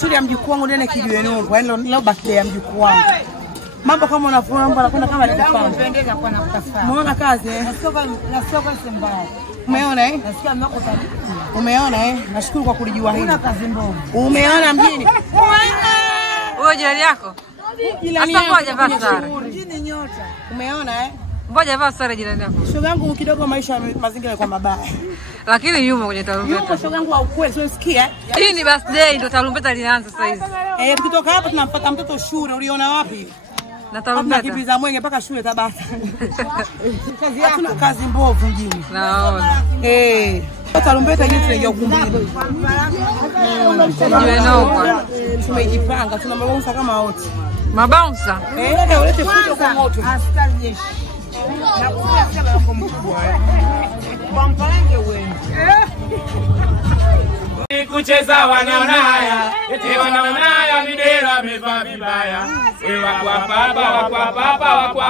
shule ya mjukuu wangu ndani Kijiwe Nungu. Yaani leo birthday ya mjukuu wangu. Mambo kama unafuona mambo anakwenda kama Unapendeza kwa nakutafuta. Umeona kazi eh? Nasikia kwa sembaya. Umeona eh? Nasikia mnako tabii. Umeona eh? Nashukuru kwa kulijua hili. Una kazi mbovu. Umeona mjini? Wewe jirani yako? Hata ngoja vaa sare. Mjini nyota. Umeona eh? Ngoja vaa sare jirani yako. Shoga yangu kidogo maisha mazingira yako mabaya. Lakini yumo kwenye tarumbeta. Yuko shoga yangu wa ukweli, sio sikia. Hii ni birthday ndio tarumbeta linaanza sasa hivi. Tukitoka hapa tunampata mtoto shule, uliona wapi? Na tarumbeta. Kibiza Mwenge mpaka shule Tabata. Hatuna kazi mbovu mjini. Naona. Tarumbeta yenyewe tunaingia ukumbini. Kijiwe Nungu. Tumejipanga, tuna mabounsa kama wote. Mabounsa? Ulete fujo kwa moto. Askari jeshi. Na kusikia kwa mkubwa. Kwa mpalange wewe. Kucheza wanaona haya, eti wanaona haya midera amevaa vibaya. Wakwa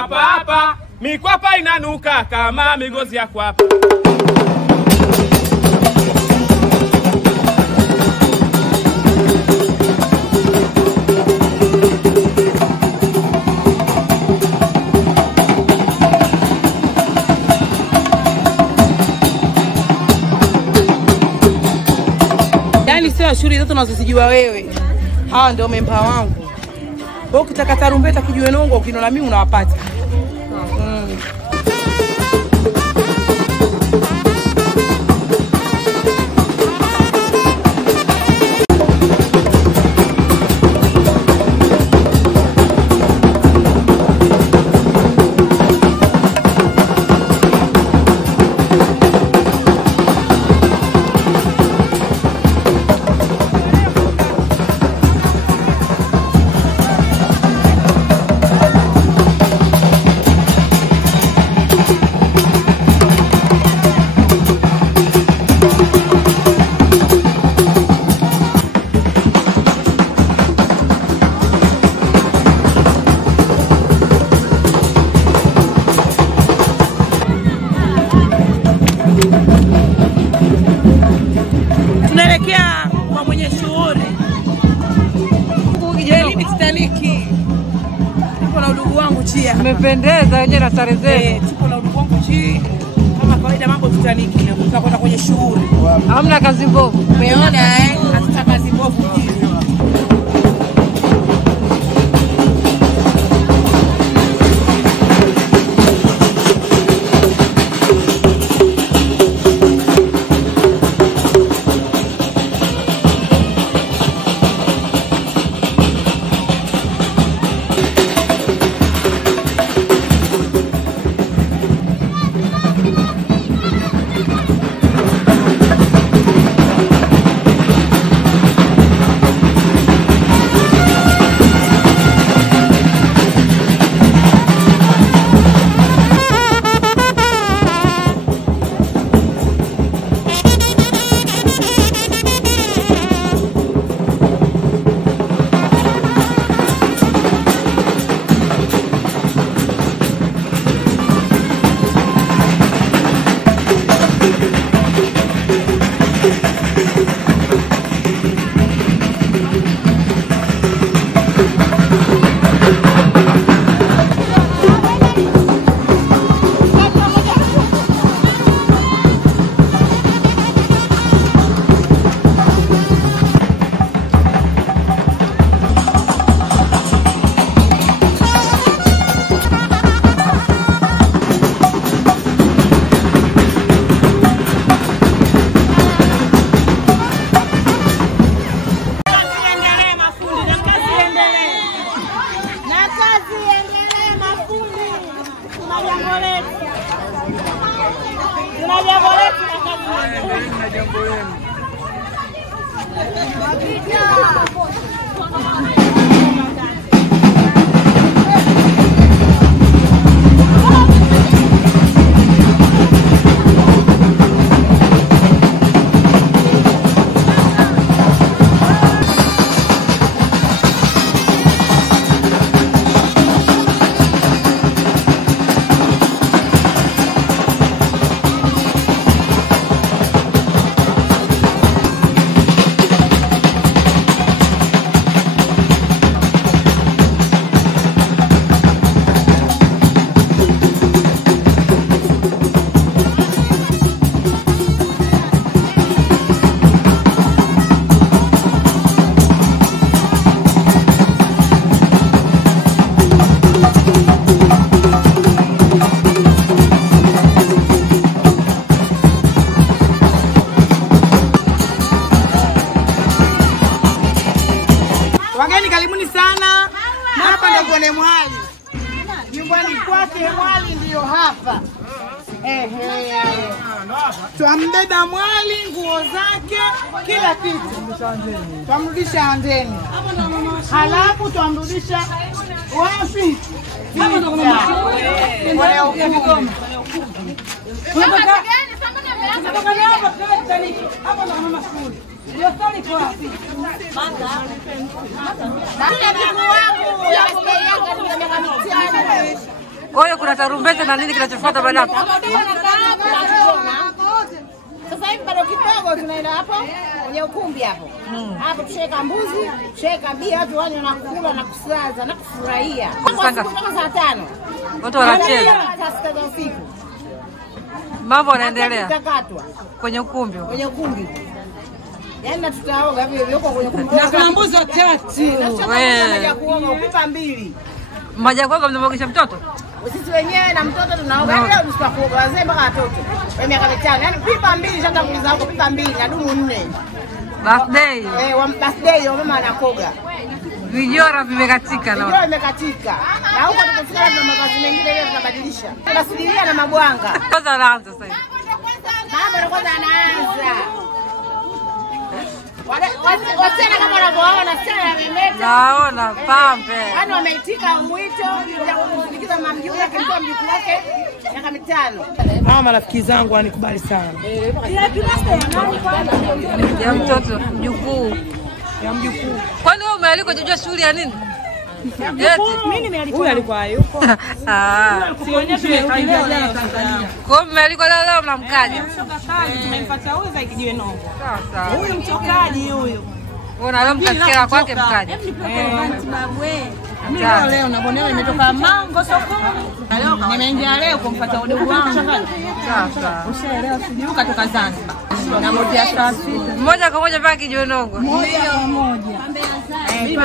papa, mikwapa inanuka kama migozi ya kwapa. Sio shule zote unazozijua wewe. Hawa ndio memba wangu. Wewe ukitaka tarumbeta Kijiwe Nungu ukiniona mimi unawapata. Tunaelekea kwa mwenye shughuli. Jelini Titaniki. Tuko na udugu wangu Chia. Umependeza wenyewe na sare zenu. Tuko na udugu wangu Chia. Kama kawaida mambo Titaniki leo tutakwenda kwenye shughuli. Hamna kazi mbovu. Umeona hatuna kazi mbovu mjini. Jamani, karibuni sana. Hapa ndo kwenye mwali. Nyumbani kwake mwali ndio hapa. Twambeba mwali, nguo zake, kila kitu. Twamrudisha Handeni. Halafu twamrudisha wapi? Hapa ndo kuna Kwa hiyo kuna tarumbeta na nini kinachofuata baada hapo? Sasa hivi bado kidogo tunaenda hapo kwenye ukumbi hapo. Hapo tusheka mbuzi, tusheka bia, watu wanywe na kula na kusaza na kufurahia. Kutoka saa 5. Watu wanacheza. Saa 6 usiku. Mambo yanaendelea Tutakatwa kwenye ukumbi. Kwenye ukumbi. Yaani tutaoga vile huko kwenye ukumbi. na kuna mbuzi watatu. Wewe kuoga upipa 2. Mmoja kwako mnamogesha mtoto? Sisi wenyewe na mtoto tunaoga. Yaani leo tusipokuoga wazee mpaka watoto. Kwa miaka 5. Yaani pipa 2 shatakuliza huko pipa 2 na dumu 4. Birthday. Birthday wa mama anakoga. Vijora vimekatika na. Vijora vimekatika. Na huko tukifika na mavazi mengine leo tunabadilisha. Tunasidilia na mabwanga. Kwanza anaanza sasa hivi. Baba ndo kwanza anaanza. Wasichana kama wanavyoona sana wamemeta. Naona pambe. Yaani wameitika mwito ya kusindikiza mamjuu yake mtoa mjukuu wake miaka 5. Hawa marafiki zangu wanikubali sana. Ya mtoto mjukuu. Ya mjukuu. Kwani wewe umealikwa kujua shughuli ya nini? Mimi nimealikwa. Huyu alikuwa yuko. Sionyeshe kaingia jana Tanzania. Kwa hiyo mmealikwa leo mnamkaje? Tumemfuata huyu za Kijiwe Nongo. Sawa. Huyu mtokaji huyu. Ona leo mkasikia kwake mkaje. Mimi leo na boneo imetoka Mango sokoni. Nimeingia leo kumfuata udugu wangu. Sawa. Ushaelewa sijui katoka Zanzibar. Na boti ya saa 6. Moja kwa moja mpaka Kijiwe Nongo. Moja. Mimi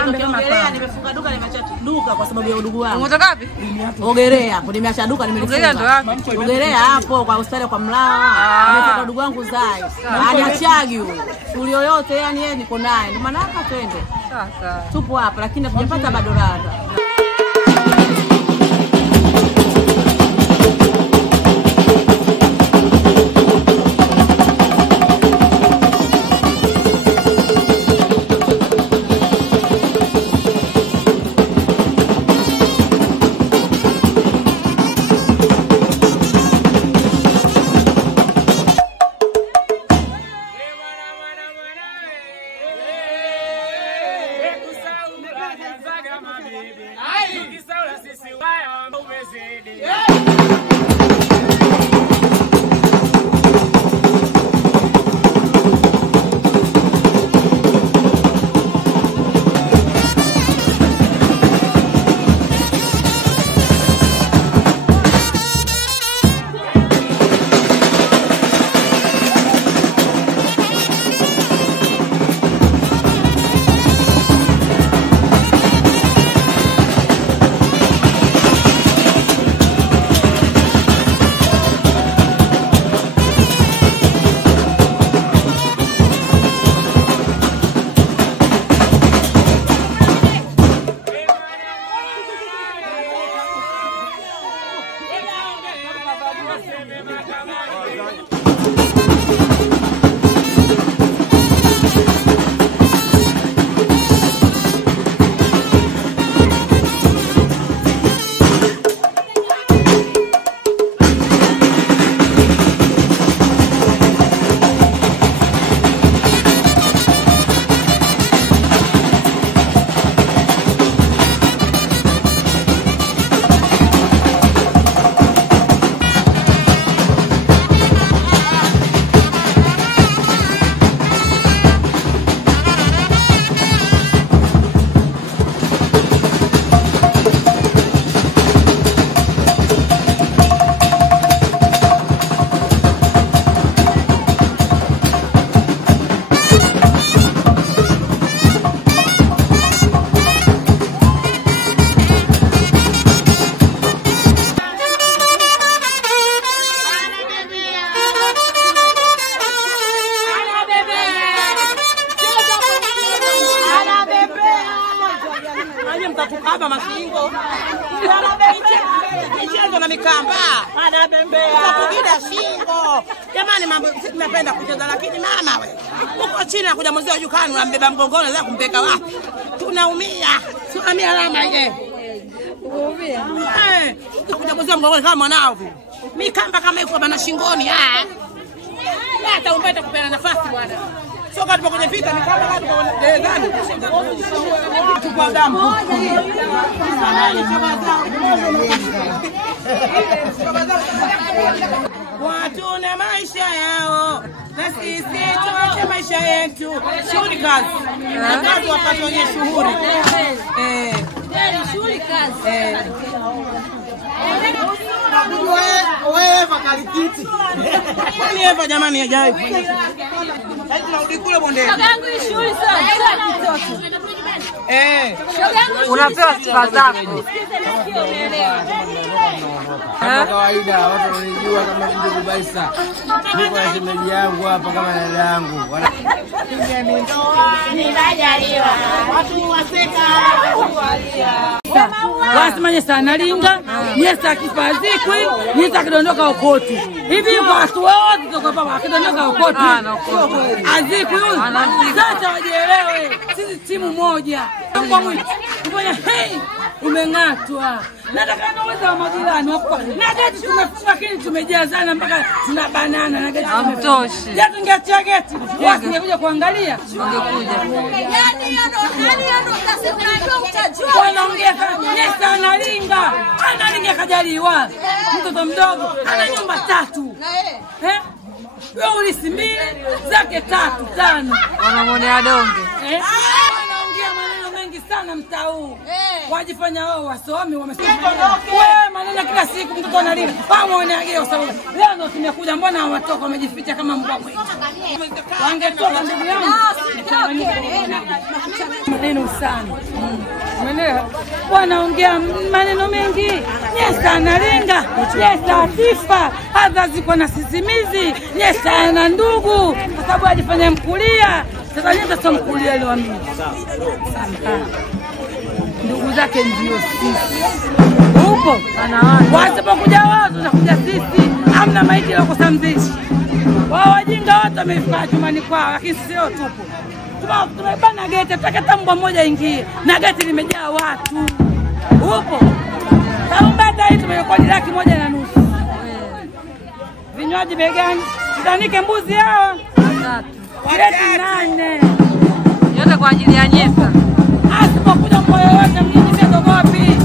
nimefunga duka nimeacha duka kwa sababu ya udugu wangu. Umetoka wapi? Ogerea hapo nimeacha duka Ogerea ndo nimelifunga. wapi? Ogerea hapo kwa ustari kwa Mlawa. Nimefuata udugu wangu Zai. Aniachagi huyo. Shughuli yoyote yani yeye niko naye. Ndio maana hapa twende. Sawa. Tupo hapa lakini hatujapata bado ladha. mtatukaba mashingo. Michezo na mikamba. Mtakugida shingo. Jamani mambo tunapenda kucheza lakini mama we. Uko chini na kuja mzee jukani unambeba mgongoni za kumpeka wapi? Tunaumia. Tunaumia alama ile. Unaumia. Kuja mzee mgongoni kama mwanao vile. Mikamba kama iko bana shingoni hata umbeta kupeana nafasi bwana. Sio kama kwenye vita ni kama watu kwa derezani. Tupa damu. Watu na maisha yao na sisi tuache maisha yetu. Shughuli kazi. Na kazi wakati wenye shughuli. Shughuli kazi. Wewe kalikiti. Kwani Eva jamani hajai kufanya. Sasa tunarudi kule bondeni. Yangu hii shughuli sio kitoto. Unapewa sifa zako. Kama kawaida watu wanijua kama ndio Dubaisa. Niko na shemeji yangu hapa kama dada yangu. Ninajaliwa. Watu waseka. Wasimanye sana linga, nyesa kifazikwi, nyesa kidondoka okotu. Hivi kwa watu wote tuko hapa kidondoka okotu. Azikwi huyu. Sasa wajielewe, sisi timu moja. Kwa mwitu. Kufanya hey, umeng'atwa. Nataka naweza wa majirani wako. Na geti tumefunga lakini tumejazana mpaka tunabanana na geti hamtoshi. Je, tungeacha geti? Wasingekuja kuangalia. Wangekuja. Yaani utasema utajua. Wanaongea nyesa analinga. Analinga kajaliwa. Mtoto mdogo ana nyumba 3. Wewe ulisi 2 zake 3 5. Wanamwonea donge. Wanaongea maneno mengi sana mtaa huu. Wajifanya wao wasomi wamesema. Wewe maneno kila siku mtoto analinga. Wamuoneage kwa sababu leo ndo tumekuja mbona hawatoka wamejificha kama mbwa mwitu. Wangetoka ndugu yangu. Maneno sana. Umeelewa? Wanaongea maneno mengi. Nyesa analinga, nyesa atifa, hadha ziko na sisimizi, nyesa ana ndugu, kwa sababu ajifanya mkulia. Sasa nyesa sio mkulia leo mimi. Ndugu zake ndio sisi. Upo? Wasipokuja wao tunakuja sisi. Hamna maiti ya kusamzishi. Wao wajinga wote wamefika nyumbani kwao lakini sio tupo. Tumebana geti, tutaka mbwa mmoja ingie. Na geti limejaa watu. Upo? Tarumbeta hii tumekodi 1,100,000. Vinywaji begani? Tutanike mbuzi hawa 3. Geti 8. Yote kwa ajili ya nyesa. Asipokuja mmoja wote mnyinyize dogopi.